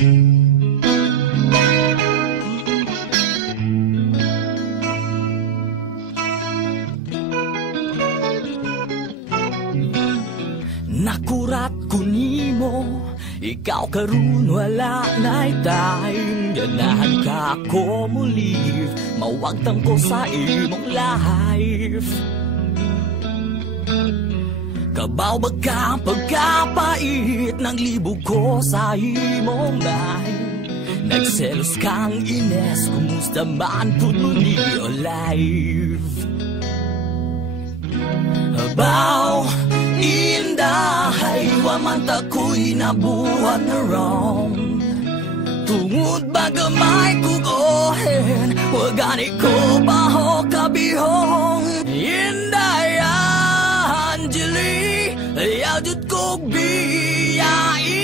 Nakurat ko nimo, ikaw karon wala na'y time. Ganahan ka ko mo live, mawagtang ko sa imong life. Kabaw ba ka pagkapait ng libog ko sa imong mind? Nagselos kang ines, kumusta man puno ni alive? Abaw, indahay, waman tako'y nabuhat na wrong. Tungod ba gamay kugohen, wagani ko baho kabihong. Inday Angeli, ayaw jud kog biyai,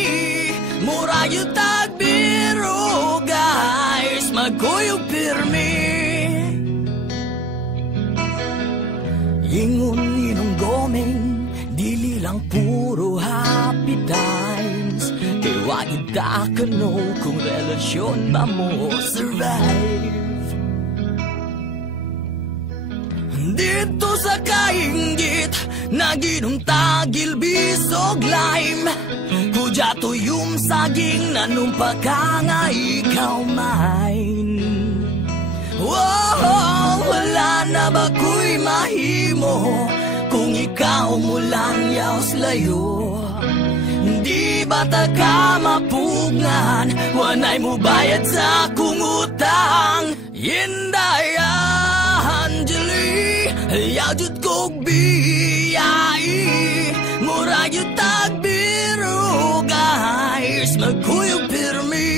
mura yun tagbiro guys, magkuyog pirmi. Ingon ninong gomeng, dili lang puro happy times. Kay wagid ta kano kung relasyon ba mo survive. Dito sa kainggit, naginong tagil bisog lime. Kudya tuyong saging, nanumpa ka nga ikaw mine. Wow, wala na ba ko'y mahimo kung ikaw mo lang yaos layo? Di ba ta ka mapugngan, wanay mo bayad sa akong utang? Inday Angeli, ayaw jud kog biyai, mura yun tagbiro guys, magkuyog pirmi.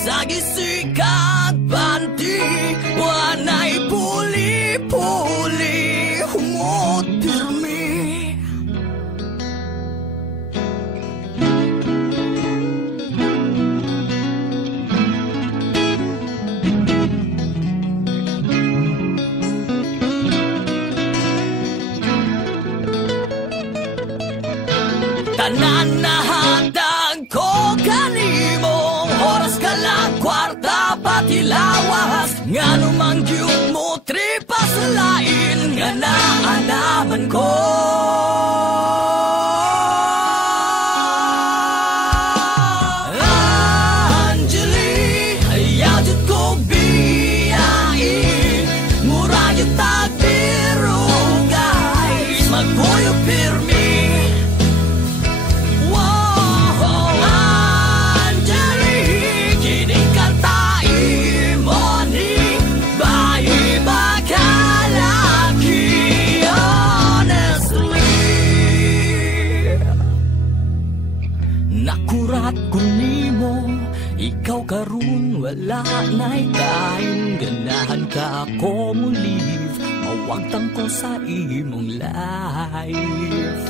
Sagisikat panti, wanay puli-puli, humot pirmi. Tanan na handang ko kanimo, oras ka lang kwarta pati lawas. Nga numang gyud mo tripa sa lain, nga naalaman ko. Angeli, ayaw jud kog biyai, mura yun tagbiro guys, magkuyog pirmi. Nakurat ko nimo, ikaw karon wala na'y time. Ganahan ka ako mo live, mawagtang ko sa imong life.